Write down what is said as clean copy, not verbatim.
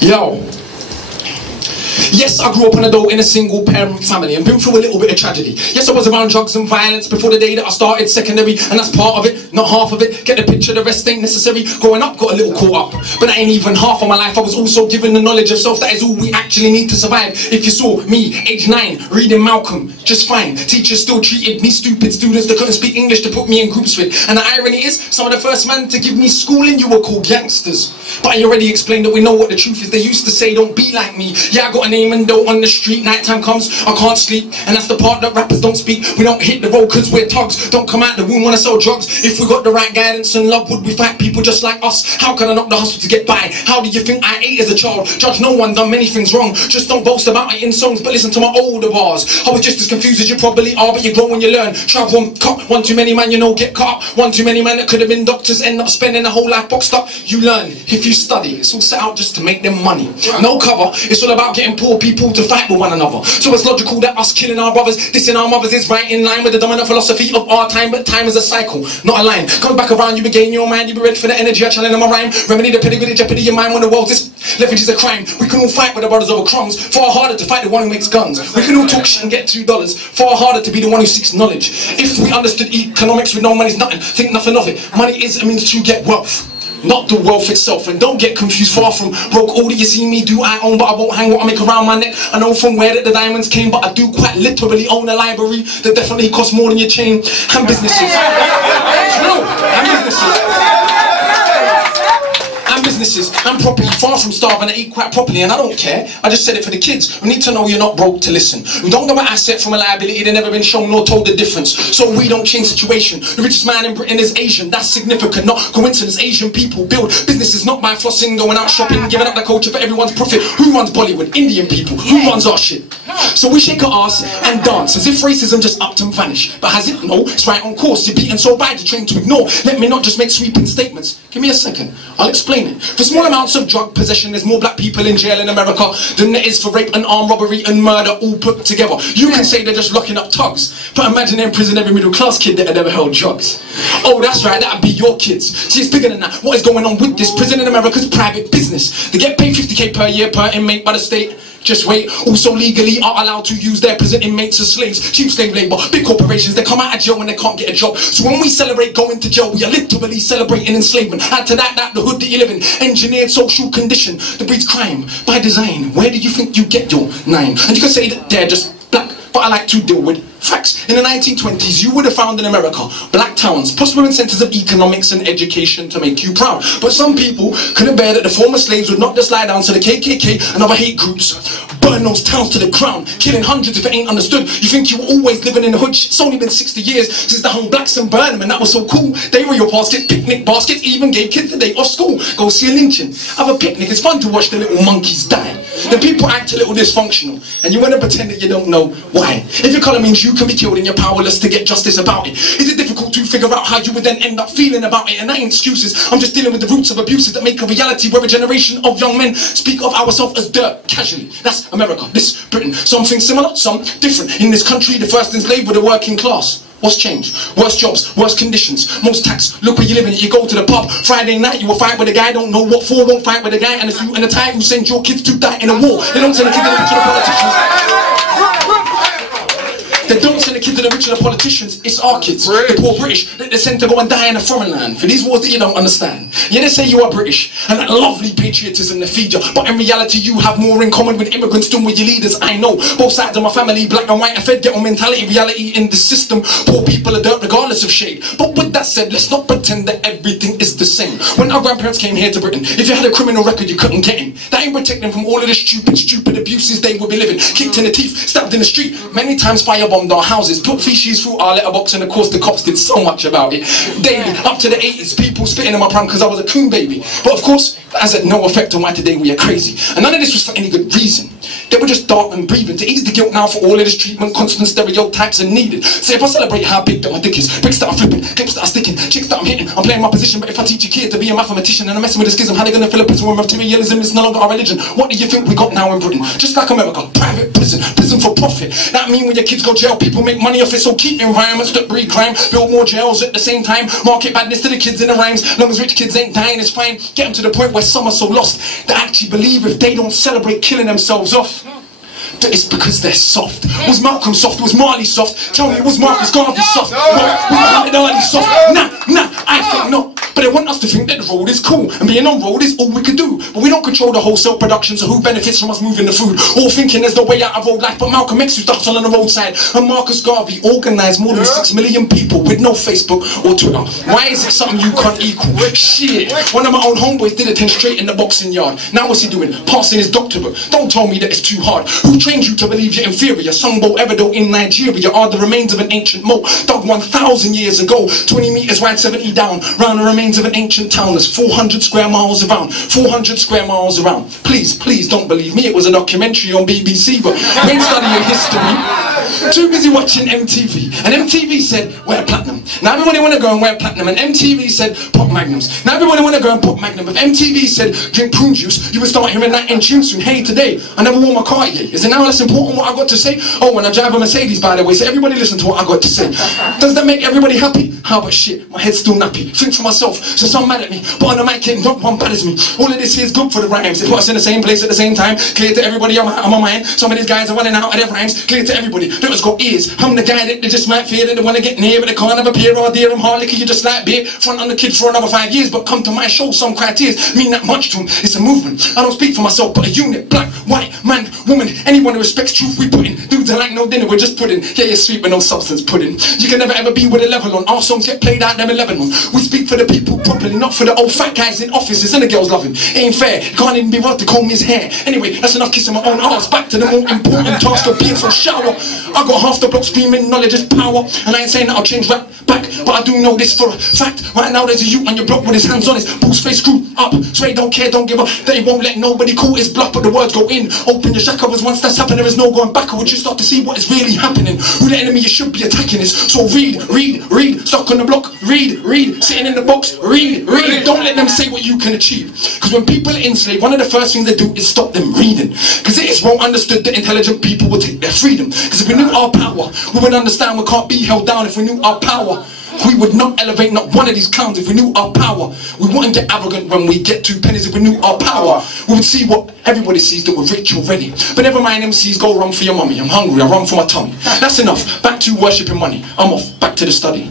Yo. Yes, I grew up in a single parent family and been through a little bit of tragedy. Yes, I was around drugs and violence before the day that I started secondary, and that's part of it, not half of it. Get the picture, the rest ain't necessary. Growing up, got a little caught up, but that ain't even half of my life. I was also given the knowledge of self. That is all we actually need to survive. If you saw me, age 9, reading Malcolm, just fine. Teachers still treated me stupid. Students that couldn't speak English to put me in groups with. And the irony is, some of the first men to give me schooling, you were called gangsters. But I already explained that we know what the truth is. They used to say, don't be like me. Yeah, I got a name and though on the street, nighttime comes, I can't sleep. And that's the part that rappers don't speak. We don't hit the road cause we're thugs. Don't come out the womb wanna sell drugs. If we got the right guidance and love, would we fight people just like us? How can I knock the hustle to get by? How do you think I ate as a child? Judge no one, done many things wrong. Just don't boast about it in songs, but listen to my older bars. I was just as confused as you probably are, but you grow when you learn. Try one too many man, you know, get caught up. One too many man that could have been doctors, end up spending a whole life boxed up. You learn if you study. It's all set out just to make them money. No cover, it's all about getting poor people to fight with one another. So it's logical that us killing our brothers, dissing our mothers is right in line with the dominant philosophy of our time. But time is a cycle, not a line. Come back around, you regain your mind, you be ready for the energy I channel in my rhyme. Remedy the pedigree, the jeopardy your mind when the world's this leverage is a crime. We can all fight with the brothers over crumbs, far harder to fight the one who makes guns. We can all talk shit and get $2, far harder to be the one who seeks knowledge. If we understood economics with no money's nothing, think nothing of it. Money is a means to get wealth, not the wealth itself. And don't get confused, far from broke. All that you see me do I own, but I won't hang what I make around my neck. I know from where that the diamonds came, but I do quite literally own a library that definitely costs more than your chain. And businesses, no, and businesses and property, far from starving. I eat quite properly and I don't care. I just said it for the kids. We need to know you're not broke to listen. We don't know an asset from a liability. They've never been shown nor told the difference. So we don't change situation. The richest man in Britain is Asian. That's significant, not coincidence. Asian people build businesses not by flossing, going out shopping, giving up their culture for everyone's profit. Who runs Bollywood? Indian people. Who runs our shit? So we shake our ass and dance as if racism just upped and vanished. But has it? No, it's right on course. You're beaten so bad you're trained to ignore. Let me not just make sweeping statements. Give me a second, I'll explain it. For small amounts of drug possession, there's more black people in jail in America than there is for rape and armed robbery and murder all put together. You can say they're just locking up thugs, but imagine they're in prison every middle class kid that had ever held drugs. Oh, that's right, that'd be your kids. See, it's bigger than that. What is going on with this? Prison in America's private business. They get paid $50K per year per inmate by the state. Just wait, also legally are allowed to use their prison inmates as slaves. Cheap slave labour, big corporations, they come out of jail when they can't get a job. So when we celebrate going to jail, we are literally celebrating enslavement. Add to that the hood that you live in, engineered social condition that breeds crime by design. Where do you think you get your 9? And you can say that they're just black, but I like to deal with facts. In the 1920s, you would have found in America black towns, prospering centres of economics and education to make you proud. But some people couldn't bear that the former slaves would not just lie down to the KKK and other hate groups, burn those towns to the ground, killing hundreds if it ain't understood. You think you were always living in the hood? It's only been 60 years since they hung blacks and burned them, and that was so cool. They were your baskets, picnic baskets, even gave kids the day off school. Go see a lynching, have a picnic, it's fun to watch the little monkeys die. The people act a little dysfunctional, and you want to pretend that you don't know why. If your colour means you can be killed and you're powerless to get justice about it, is it difficult to figure out how you would then end up feeling about it? And I ain't excuses, I'm just dealing with the roots of abuses that make a reality where a generation of young men speak of ourselves as dirt, casually. That's America, this Britain. Something similar, some different. In this country, the first enslaved were the working class. What's changed? Worse jobs, worse conditions, most tax. Look where you living. You go to the pub Friday night, you will fight with a guy, don't know what for, won't fight with a guy, and a suit and a tie who send your kids to die in a war. They don't send the kids to the rich and the politicians. They don't send the kids to the rich and the politicians. It's our kids, the poor British, that they send to go and die in a foreign land for these wars that you don't understand. Yeah, they say you are British and that lovely patriotism they feed you, but in reality you have more in common with immigrants than with your leaders. I know both sides of my family, black and white, and fed ghetto mentality, reality in the system. Poor people are dirt regardless of shade. But with that said, let's not pretend that everything is the same. When our grandparents came here to Britain, if you had a criminal record you couldn't get in. That ain't protecting from all of the stupid abuses they would be living. Kicked in the teeth, stabbed in the street, many times firebombed our houses, put feces through our letterbox, and of course the cops did so much about it. Daily, up to the 80s, people spitting in my pram because I was a coon baby. But of course, that has had no effect on why today we are crazy. And none of this was for any good reason. They were just dark and breathing to ease the guilt now for all of this treatment. Constant stereotypes are needed. So if I celebrate how big that my dick is, bricks that I'm flipping, clips that I'm sticking, chicks that I'm hitting, I'm playing my position. But if I teach a kid to be a mathematician and I'm messing with a schism, how they gonna fill a prison where materialism is no longer our religion? What do you think we got now in Britain? Just like America, private prison, prison for profit. That mean when your kids go jail, people make money off it. So keep environments that breed crime, build more jails at the same time, market badness to the kids in the rhymes. Long as rich kids ain't dying, it's fine. Get them to the point where where some are so lost they actually believe if they don't celebrate killing themselves off, that it's because they're soft. Was Malcolm soft? Was Marley soft? Tell me, was Marcus Garvey soft? Was Early soft? Nah, I think not. But they want us to think that the road is cool, and being on road is all we could do. But we don't control the wholesale production, so who benefits from us moving the food? All thinking there's no way out of road life, but Malcolm X who starts on the roadside, and Marcus Garvey organised more than 6 million people with no Facebook or Twitter. Why is it something you can't equal? Shit, one of my own homeboys did a 10 straight in the boxing yard. Now what's he doing? Passing his doctorate. Don't tell me that it's too hard. Who trained you to believe you're inferior? Songbo Evido in Nigeria are the remains of an ancient moat dug 1,000 years ago, 20 meters wide, 70 down, round the remains of an ancient town that's 400 square miles around. 400 square miles around. Please don't believe me, it was a documentary on BBC, but we ain't studying history. Too busy watching MTV, and MTV said wear platinum. Now everybody want to go and wear platinum, and MTV said pop magnums. Now everybody want to go and pop magnum. If MTV said drink prune juice, you would start hearing that in tune soon. Hey, today I never wore my car yet. Is it now less important what I got to say? Oh, when I drive a Mercedes, by the way, so everybody listen to what I got to say. Does that make everybody happy? How about shit? My head's still nappy. Think for myself, so some mad at me, but on the mic ain't not one bad as me. All of this here is good for the rhymes. It puts us in the same place at the same time. Clear to everybody on my mind. Some of these guys are running out of their rhymes. Clear to everybody. Don't just got ears. I'm the guy that they just might fear that they want to get near, but they can't have a peer or dear. I'm hard liquor, you just like beer. Front on the kid for another 5 years, but come to my show, some criteria mean that much to them. It's a movement. I don't speak for myself, but a unit. Black, white, man, woman, anyone who respects truth we put in. Dudes that like no dinner, we're just pudding. Yeah, you're sweet with no substance pudding. You can never ever be with a level on. Our songs get played out them in Lebanon. We speak for the people properly, not for the old fat guys in offices and the girls love him. Ain't fair, you can't even be worth to comb his hair. Anyway, that's enough kissing my own arse. Back to the more important task of being so shower. I got half the block screaming knowledge is power, and I ain't saying that I'll change rap back, but I do know this for a fact. Right now there's a youth on your block with his hands on his boots face screwed up, so he don't care, don't give up. They won't let nobody call his bluff, but the words go in. Open your shack covers, once that's happened there is no going backwards. You start to see what is really happening. Who the enemy you should be attacking is. So read, stuck on the block, read, sitting in the box, read. Don't let them say what you can achieve, because when people are enslaved, one of the first things they do is stop them reading, because it is well understood that intelligent people will take their freedom. Because if we knew our power, we would understand we can't be held down. If we knew our power, we would not elevate not one of these clowns. If we knew our power, we wouldn't get arrogant when we get 2 pennies. If we knew our power, we would see what everybody sees, that we're rich already. But never mind MCs, go run for your mummy. I'm hungry, I run for my tummy. That's enough, back to worshipping money. I'm off, back to the study.